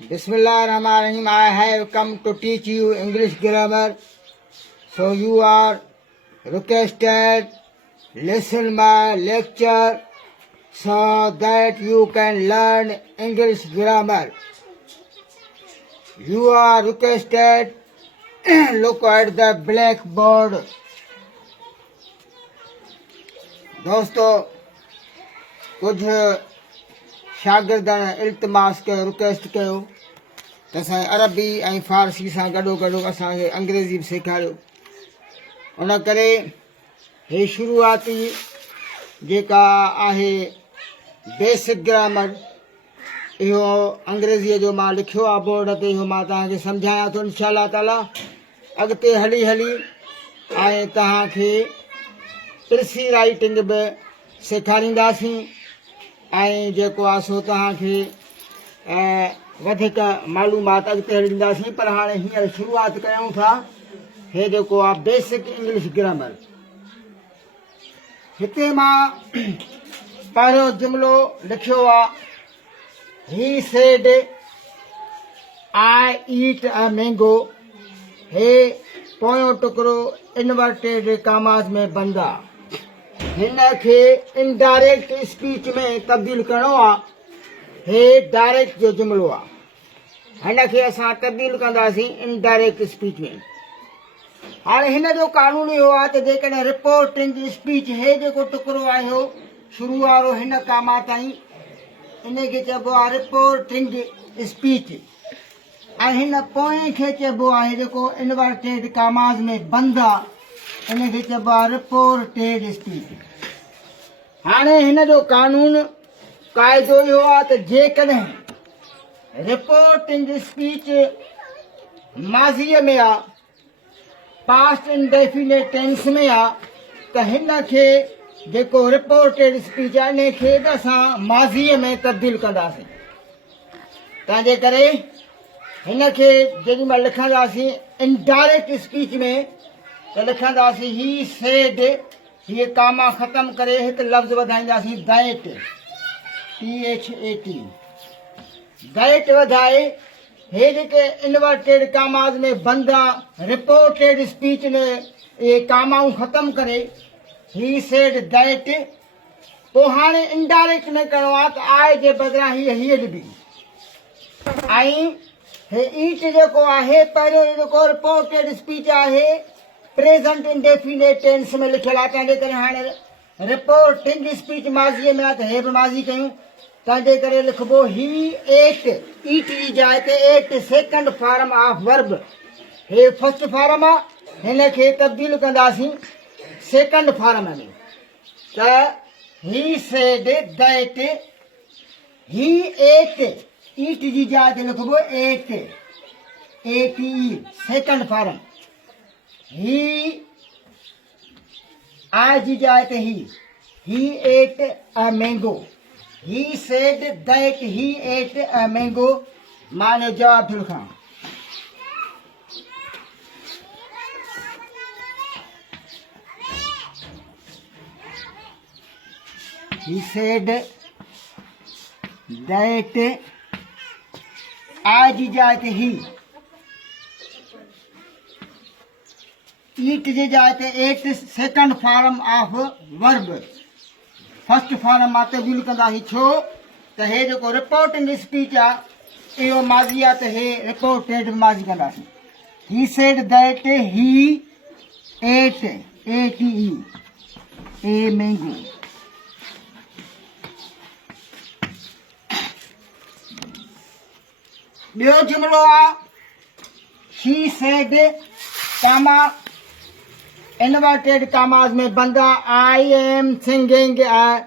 Bismillahirrahmanirrahim. I have come to teach you English grammar. So you are requested listen my lecture so that you can learn English grammar. You are requested look at the blackboard. दोस्तों कुछ शागिर्दनि इल्तिमास कयो रिक्वेस्ट कयो त असांखे अरबी ऐं फ़ारसी सां गॾोगॾु असांखे अंग्रेज़ी बि सेखारियो। उन करे हे शुरूआती जेका आहे बेसिक ग्रामर इहो अंग्रेज़ीअ जो मां लिखियो आहे बोर्ड ते, इहो मां तव्हांखे सम्झायां थो इंशा अल्लाह ताला। अॻिते हली ऐं तव्हांखे कृषि राइटिंग बि सेखारींदासीं ऐं जेको आहे सो तव्हांखे वधीक मालूमात अॻिते हली ॾींदासीं। पर हाणे हींअर शुरूआति कयूं था हे जेको आहे बेसिक इंग्लिश ग्रामर। हिते मां पहिरियों जुमिलो लिखियो आहे he said I eat a mango. हे पोयों टुकड़ो इनवर्टेड कामास में बंद आहे। हिन खे इनडायरेक्ट स्पीच में तब्दील करणो आहे। हे डायरेक्ट जो जुमिलो आहे, हिन खे असां तब्दील कंदासीं इनडायरेक्ट स्पीच में। हाणे हिन जो कानून इहो आहे त जेकॾहिं रिपोर्टिंग स्पीच हे जेको टुकड़ो आहे इहो शुरू वारो हिन कामा ताईं इन खे चइबो आहे रिपोर्टिंग स्पीच, ऐं हिन पोएं खे चइबो आहे जेको इनवर्टेड कामास में बंदि आहे इन खे चइबो आहे रिपोर्टेड स्पीच। हाणे हिन जो कानून क़ाइदो इहो आहे त जेकॾहिं रिपोर्टिंग स्पीच माज़ीअ में आहे, पास्ट इंडेफिनिट टेंस में आहे त हिन खे जेको रिपोर्टेड स्पीच आहे इन खे असां माज़ीअ में तब्दील कंदासीं। तंहिंजे करे हिन खे जेॾी महिल लिखंदासीं इनडायरेक्ट स्पीच में त लिखंदासीं ही सेड, हीअ कामा ख़तमु करे हिकु लफ़्ज़ वधाईंदासीं दैट, THAT, दैट वधाए हे जेके इनवर्टेड कामास में बंदि आहे रिपोर्टेड स्पीच में इहे कामाऊं ख़तमु करे ही सेड दैट। पोइ हाणे इनडायरेक्ट में करिणो आहे त आए जे बदिरां हीअ ॾिबी ऐं हे ईट जेको आहे पहिरियों जेको रिपोर्टेड स्पीच आहे प्रेज़ेंट इंडेफिनिट टेंस में लिखियलु आहे। तंहिंजे करे हाणे रिपोर्टिंग स्पीच माज़ीअ में आहे त हे बि माज़ी कयूं। तंहिंजे करे लिखिबो ही एट, ईट जी जाइ ते ate second form of verb. हे फर्स्ट फॉर्म आहे, हिन खे तब्दील कंदासीं सेकंड फॉर्म में त ही सेड दैट, ही एट, ईट जी जाइ ते लिखिबो एट, ATE सेकंड फॉर्म। ही आई जी जाइ ते ही at a mango. He said that he at a mango. माने जवाब थो लिखां ही सेड दैट आई जी जाइ ते ही, ईट जी जाइ ते ate second form of verb, first form मां तब्दील कंदासीं। छो त हे जेको रिपोर्टिंग स्पीच आहे इहो माज़ी आहे त हे रिपोर्टेड माज़ी कंदासीं। He said that he ate, ATE, a mango. ॿियो जुमिलो आहे ही सेड कामा इनवर्टेड कामास में बंदि आहे I am singing a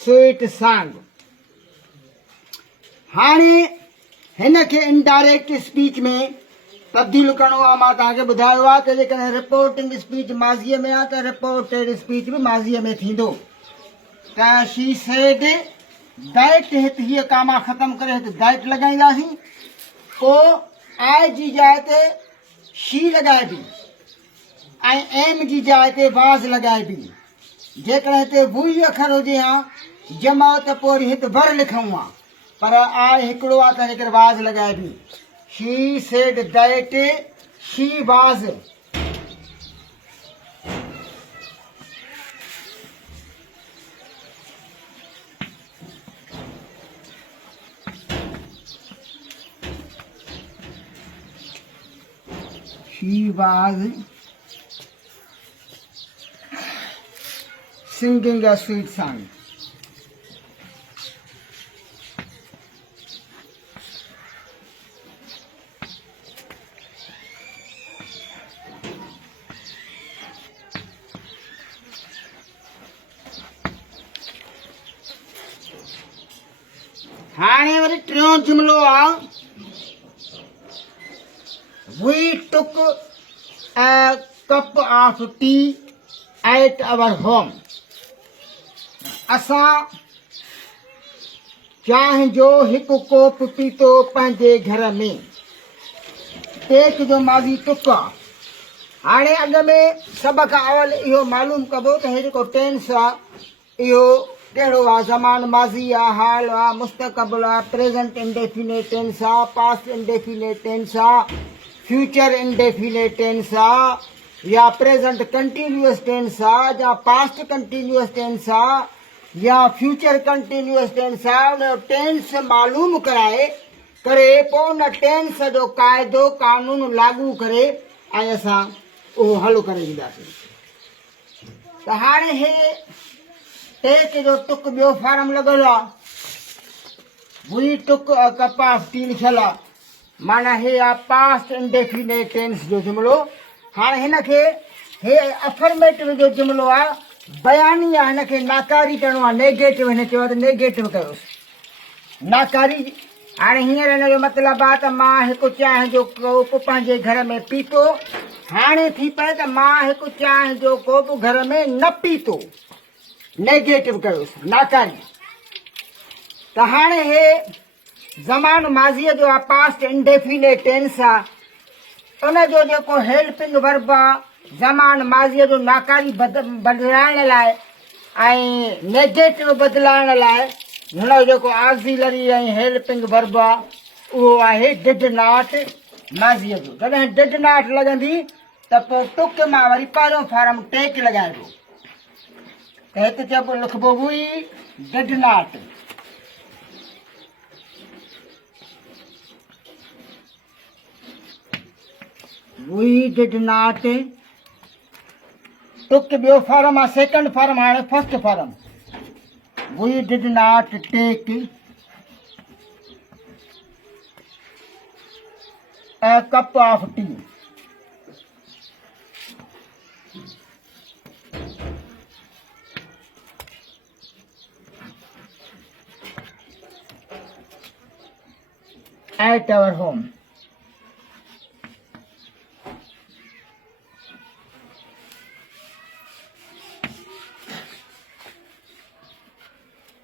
sweet song. हाणे हिन खे इनडायरेक्ट स्पीच में तब्दील करणो आहे। मां तव्हांखे ॿुधायो आहे त जेकॾहिं रिपोर्टिंग स्पीच माज़ीअ में आहे त रिपोर्टेड स्पीच बि माज़ीअ में थींदो। त शी सेड दैट, हिते हीअ कामा ख़तमु करे हिते दैट लॻाईंदासीं। पोइ आई जी जाइ ते शी लॻाइबी ऐं एम जी जाइ ते वाज़ लॻाइबी। जेकॾहिं हिते वुई अखर हुजे हा जमा त पोइ वरी हिते वर लिखूं आहे पर आ हिकिड़ो आहे त जेकर वाज़ लॻाए बि she said that she was singing a sweet song. हाणे वरी टियों जुमिलो आहे We took a cup of tea at our home. असां चांहि जो हिकु कोप पीतो पंहिंजे घर में. टेक जो माज़ी टुक आहे. हाणे अॻ में सभ खां अवल इहो मालूम कबो त हे जेको टेंस आहे इहो कहिड़ो आहे. ज़मान माज़ी आहे, हाल आहे, मुस्तक़बिल आहे, प्रेज़ेंट इंडेफिनेट टेंस आहे, पास्ट इंडेफिनेट टेंस आहे, फ्यूचर इंडेफिनेट टेंस आहे, या प्रेज़ेंट कंटिन्यूअस टेंस आहे, या पास्ट कंटिन्यूअस टेंस आहे, या फ्यूचर कंटिन्यूअस टेंस आहे. उन टेंस मालूम कराए करे पोइ उन टेंस जो क़ाइदो कानून लागू करे ऐं असां उहो हल करे ॾींदासीं. त हाणे हे टेक जो टुक ॿियो फार्म लॻल आहे. We took a cup of T लिखियल आहे. माना हे आहे पास्ट इंडेफिनेट टेंस जो जुमिलो. हाणे हिनखे हे अफर्मेटिव जो जुमिलो आहे, बयानी आहे. हिनखे नाकारी करिणो आहे, नेगेटिव. हिन चयो त नेगेटिव कयोसि, नाकारी. हाणे हींअर हिन जो मतिलबु आहे त मां हिकु चांहि जो कोप पंहिंजे घर में पीतो. हाणे थी पए त मां हिकु चांहि जो कोप घर में न पीतो, नेगेटिव कयोसि, नाकारी. त हाणे हे ज़मान माज़ीअ जो आहे, पास्ट इंडेफिनेट टेंस आहे. उन जो जेको हेल्पिंग वर्ब आहे ज़मान माज़ीअ जो नाकारी बदिलाइण लाइ ऐं नेगेटिव बदिलाइण लाइ हिन जो जेको ऑक्सिलरी ऐं हेल्पिंग वर्ब आहे उहो आहे डिड नॉट माज़ीअ जो. जॾहिं डिड नॉट लॻंदी त पोइ टुक मां वरी पहिरियों फार्म टेक लॻाइबो. त हिते चइबो लिखिबो we did not. We did not. Took ॿियो फार्म आहे, सेकंड फार्म. हाणे first form. We did not take a cup of tea. At our home.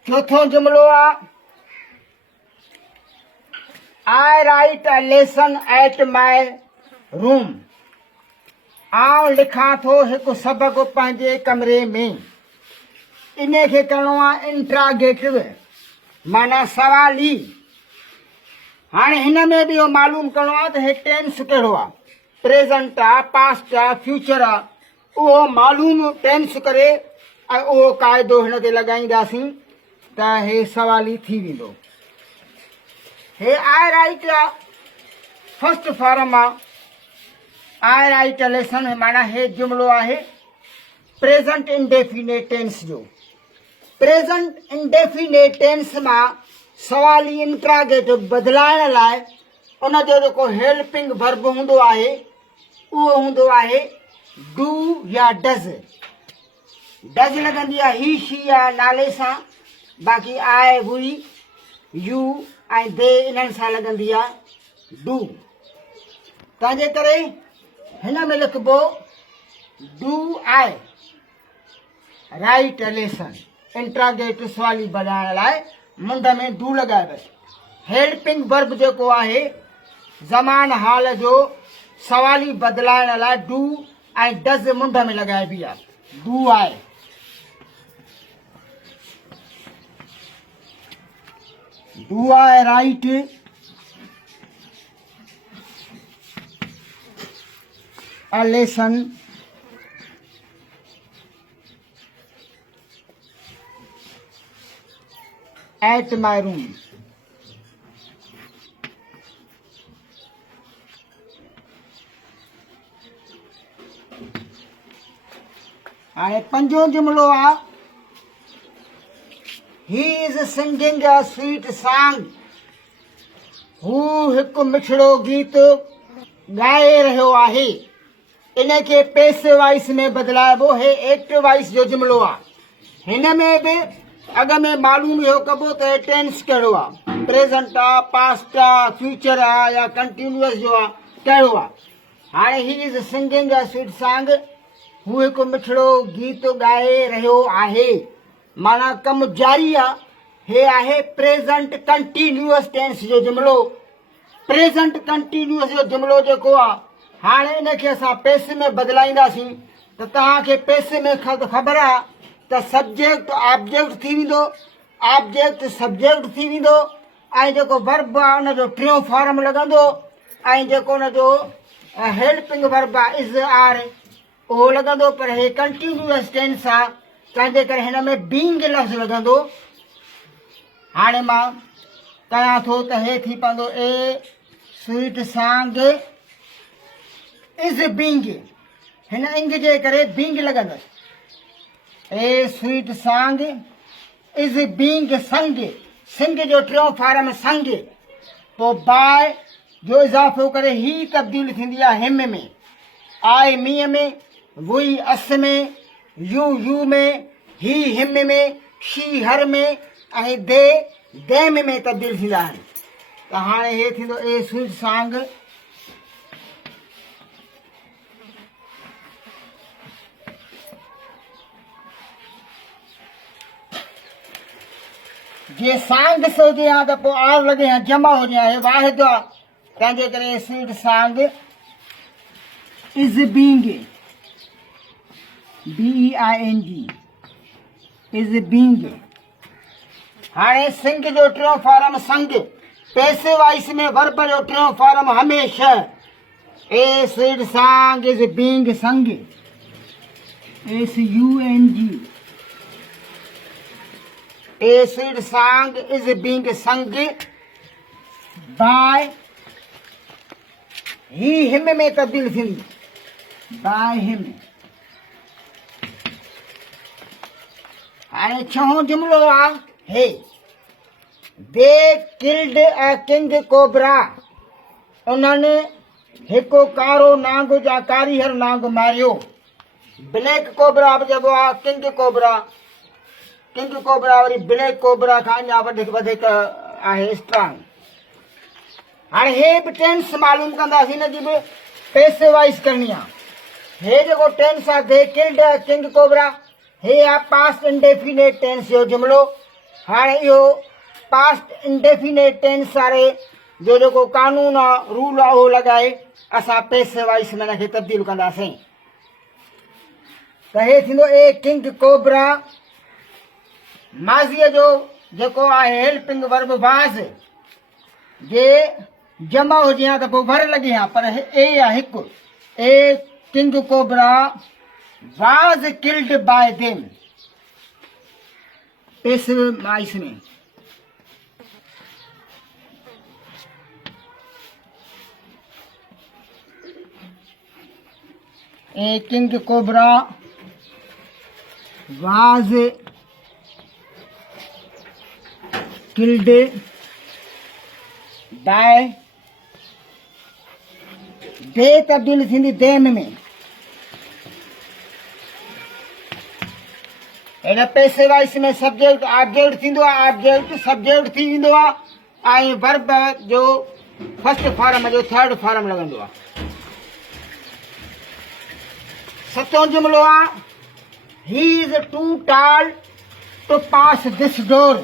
चौथों जुमिलो आहे I write a lesson at my room. आउं लिखां थो हिकु सबक़ु पंहिंजे कमरे में. इन खे करिणो आहे इंट्रागेटिव, माना सवाली. हाणे हिन में बि इहो मालूम करिणो आहे त हे टेंस कहिड़ो आहे, प्रेज़ेंट आहे, पास्ट आहे, फ्यूचर आहे. उहो मालूम टेंस करे ऐं उहो क़ाइदो हिन ते लॻाईंदासीं त हे सवाली थी वेंदो. हे आई राइट आहे, फर्स्ट फॉर्म आहे. आई राइट अ लेसन माना हे जुमिलो आहे प्रेज़ेंट इंडेफिनेट टेंस जो. प्रेज़ेंट इंडेफिनेट टेंस मां सवाली इंट्रागेटिव बदिलाइण लाइ उन जो जेको हेल्पिंग वर्ब हूंदो आहे उहो हूंदो आहे डू या डज़. डज़ लॻंदी आहे ही शी या नाले सां. बाक़ी आई वी यू ऐं दे इन्हनि सां लॻंदी आहे डू. तंहिंजे करे हिन में लिखिबो do I write a lesson. Interrogative सवाली बणाइण लाइ मुंड में डू लॻाइबो. हेल्पिंग वर्ब जेको आहे ज़मान हाल जो सवाली बदिलाइण लाइ डू ऐं डज़ मुंड में लॻाइबी आहे. डू आहे. To I write a lesson at my room. हाणे पंजो जुमिलो आहे he is singing a sweet song हू हिकु मिठड़ो गीत ॻाए रहियो आहे इन खे पैसिव वॉइस में बदिलाइबो हे एक्टिव वॉइस जो जुमिलो आहे हिन में बि अॻ में मालूम इहो कबो त टेंस कहिड़ो आहे प्रेज़ेंट आहे पास्ट आहे फ्यूचर आहे या कंटिन्यूअस जो आहे कहिड़ो आहे हाणे he is singing a sweet song हू हिकु मिठड़ो गीत ॻाए रहियो आहे माना कमु जारी आहे हे आहे प्रेज़ेंट कंटिन्यूअस टेंस जो जुमिलो प्रेज़ेंट कंटिन्यूअस जो जुमिलो जेको आहे हाणे इन खे असां पैसे में बदिलाईंदासीं त तव्हांखे पैसे में ख़बर आहे त सब्जेक्ट ऑब्जेक्ट थी वेंदो ऑब्जेक्ट सब्जेक्ट थी वेंदो ऐं जेको वर्ब आहे उनजो टियों फॉर्म लॻंदो ऐं जेको उनजो हेल्पिंग वर्ब आहे इज़ आर उहो लॻंदो पर हे कंटिन्यूअस टेंस आहे तंहिंजे करे हिन में बीइंग लफ़्ज़ लॻंदो हाणे मां कयां थो त हे थी पवंदो a sweet song is being हिन इंग जे करे बीइंग लॻंदसि a sweet song is being sung sing जो टियों फॉर्म संग पोइ बाय जो इज़ाफ़ो करे ही तब्दील थींदी आहे हिम में आई मीअ में वुई अस में यू में ही हिम में शी हर में ऐं दे देम में तब्दील थींदा आहिनि त हाणे हे थींदो ए स्वीट सॉन्ग जे सॉन्ग हुजे हा त पोइ आर लॻे हा जमा हुजे हा हे वाहिद आहे तंहिंजे करे sweet song is being BEING is being हाणे सिंग जो टियों फॉर्म संग पैसिव वॉइस में वर्ब जो टियों फॉर्म हमेशह a sweet song is being sung SUNG a sweet song is being sung by he him में तब्दील थींदी बाय हिम हाणे छहों जुमिलो आहे हे they killed a king cobra उन्हनि हिकु कारो नांग या कारीहर नांग मारियो ब्लैक कोबरा बि चइबो आहे king cobra worry black cobra खां अञा वधीक आहे स्ट्रांग हाणे हे बि टेंस मालूम कंदासीं हिन जी बि पैसिव वॉइस करणी आहे हे जेको टेंस आहे they killed a king cobra हे आहे पास्ट इंडेफिनेट टेंस जो जुमिलो हाणे इहो पास्ट इंडेफिनेट टेंस वारे जो जेको कानून आहे रूल आहे उहो लॻाए असां पैसिव वॉइस में हिन खे तब्दील कंदासीं त हे थींदो ए किंग कोबरा माज़ीअ जो जेको आहे हेल्पिंग वर्ब वाज़ जे जमा हुजे हा त पोइ भर लॻे हा पर ए आहे हिकु a king cobra was killed by them passive voice में a king cobra was killed by दे तब्दील थींदी देम में हिन पैसिव वॉइस में सब्जेक्ट ऑब्जेक्ट थींदो आहे ऑब्जेक्ट सब्जेक्ट थी वेंदो आहे ऐं वर्ब जो फर्स्ट फॉर्म जो थर्ड फॉर्म लॻंदो आहे सतों जुमिलो आहे he is too tall to pass this door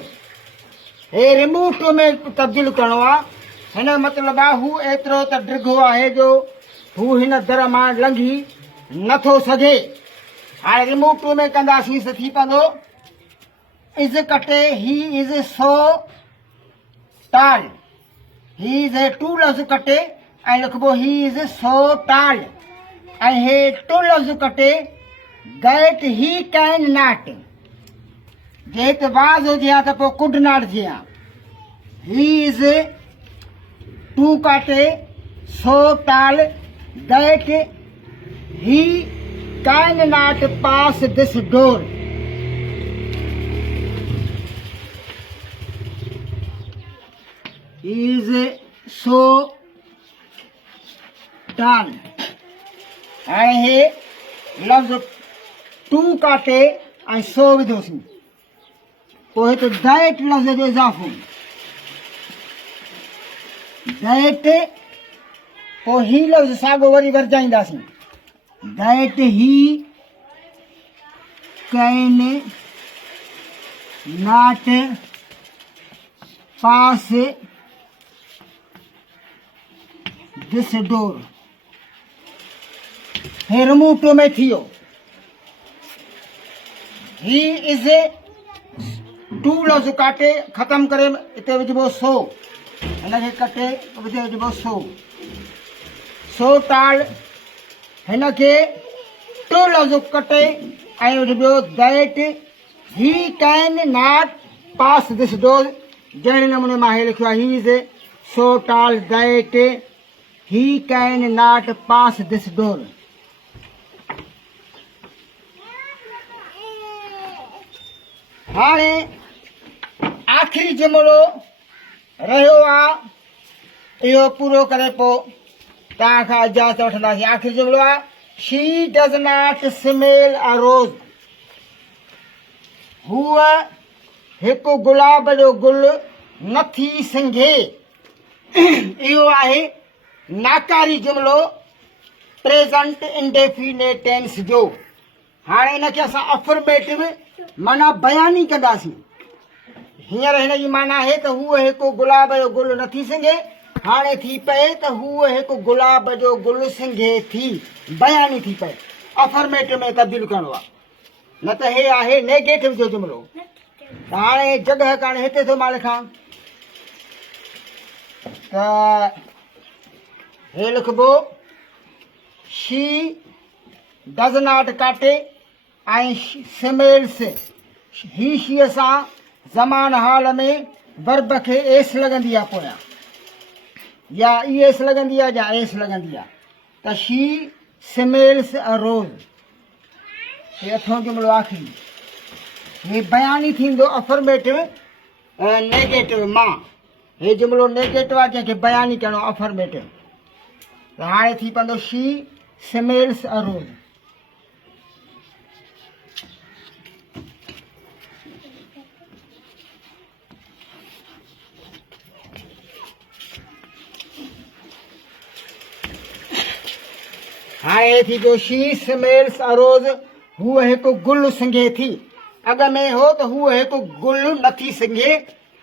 हे रिमूव टू में तब्दील करिणो आहे हिन जो मतिलबु आहे हू एतिरो त डिघो आहे जो हू हिन दर मां लंघी नथो सघे हाणे रिमूव टू में कंदासीं त थी पवंदो इज़ कटे he is so tall. He is a two लफ्ज़ कटे ऐं लिखबो he is so tall. ऐं हे टू लफ्ज़ कटे that he can not. जे त वाज़ हुजे हा त पोइ could not थिए हा. He is टू काटे so tall that he cannot pass this door. He is so tall. ऐं हे लफ़्ज़ टू काटे ऐं सो विधोसीं पोइ हिते दैट लफ़्ज़ जो इज़ाफ़ो दैट पोइ ही लफ़्ज़ साॻियो वरी वरजाईंदासीं that he can not pass this door. हे रिमूव टू में थियो. ही इज़ टू लफ़्ज़ काटे ख़तम करे हिते विझबो सो हिनखे कटे हिते विझबो सो टाल हिनखे टू लफ़्ज़ कटे ऐं विझबो that he can not pass this door. जहिड़े नमूने मां हे लिखियो आहे ही इज़ सो टाल that he can not pass this door. हाणे आख़िरी जुमिलो रहियो आहे इहो पूरो करे पोइ तव्हां खां इजाज़त वठंदासीं. आख़िरी जुमिलो आहे शी डज़ नॉट स्मेल अ रोज़. हूअ हिकु गुलाब जो गुल नथी सिंघे. इहो आहे नाकारी जुमिलो प्रेज़ेंट इंडेफिनेट टेंस जो. हाणे हिनखे असां अफर्मेटिव माना बयानी कंदासीं. हींअर हिन जी माना आहे त हूअ हिकु गुलाब जो गुल नथी सिंघे. हाणे थी पए त हूअ हिकु गुलाब जो गुल सिंघे थी. बयानी थी पए. अफर्मेटिव में तब्दील करिणो आहे. न त हे आहे नेगेटिव जो जुमिलो. त हाणे जॻह कान्हे हिते थो मां लिखां त हे लिखबो शी डज़ नॉट काटे ऐं स्मेल्स ही शीअ सां ज़मान हाल में वर्ब खे एस लॻंदी आहे पोयां या ई एस लॻंदी आहे या एस लॻंदी आहे त शी स्मेल्स अ रोज़. हे अठों जुमिलो आख़िरी. हे बयानी थींदो अफर्मेटिव ऐं नेगेटिव मां. हे जुमिलो नेगेटिव आहे जंहिंखे बयानी करिणो अफर्मेटिव. त हाणे थी पवंदो शी स्मेल्स अ रोज़. हाणे थी पियो शी स्मेल्स अ रोज़. हूअ हिकु गुल सिंघे थी. अॻ में हो त हूअ हिकु गुल नथी सिंघे.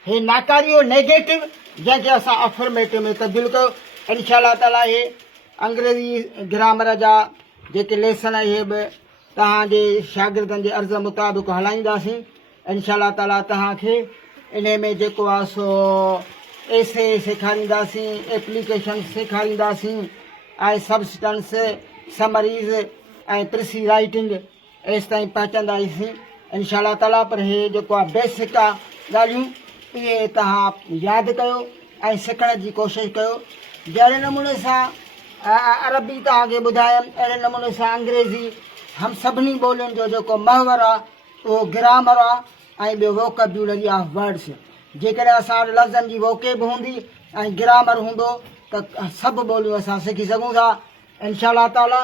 हे नाकारियो नेगेटिव जंहिंखे असां अफर्मेटिव में तब्दील कयो. इंशाअल्लाह ताला हे अंग्रेज़ी ग्रामर जा जेके लेसन इहे बि तव्हांजे शागिर्दनि जे अर्ज़ मुताबिक़ हलाईंदासीं. इंशाअल्लाह ताला तव्हांखे इन में जेको आहे सो एसे सेखारींदासीं, एप्लीकेशन सेखारींदासीं ऐं सबस्टेंस, समरीज़ ऐं प्रिसी राइटिंग एसि ताईं पहुचंदासीं इंशाअल्लाह ताला. पर हे जेको आहे बेसिक आहे ॻाल्हियूं इहे तव्हां यादि कयो ऐं सिखण जी कोशिशि कयो. जहिड़े नमूने सां अरबी तव्हांखे ॿुधायमि अहिड़े नमूने सां अंग्रेज़ी हम सभिनी ॿोलियुनि जो जेको महवर आहे उहो ग्रामर आहे ऐं ॿियो वोकेब्युलरी ऑफ वर्ड्स. जेकॾहिं असां वटि लफ़्ज़नि जी वोकेब हूंदी ऐं ग्रामर हूंदो त सभु ॿोलियूं असां सिखी सघूं था इंशाअल्लाह ताला.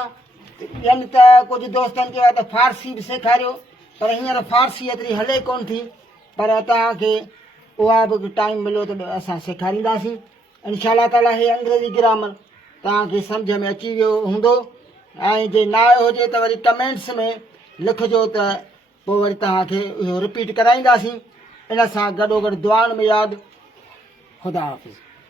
ॿियनि त कुझु दोस्तनि चयो आहे त फारसी बि सेखारियो पर हींअर फारसी एतिरी हले कोन थी. पर तव्हांखे उहा बि टाइम मिलियो त असां सेखारींदासीं इंशाअल्लाह ताला. हे अंग्रेज़ी ग्रामर तव्हांखे सम्झ में अची वियो हूंदो ऐं जे न आयो हुजे त वरी कमेंट्स में लिखिजो त पोइ वरी तव्हांखे इहो रिपीट कराईंदासीं. इन सां गॾोगॾु दुआनि में यादि. ख़ुदा हाफ़िज़.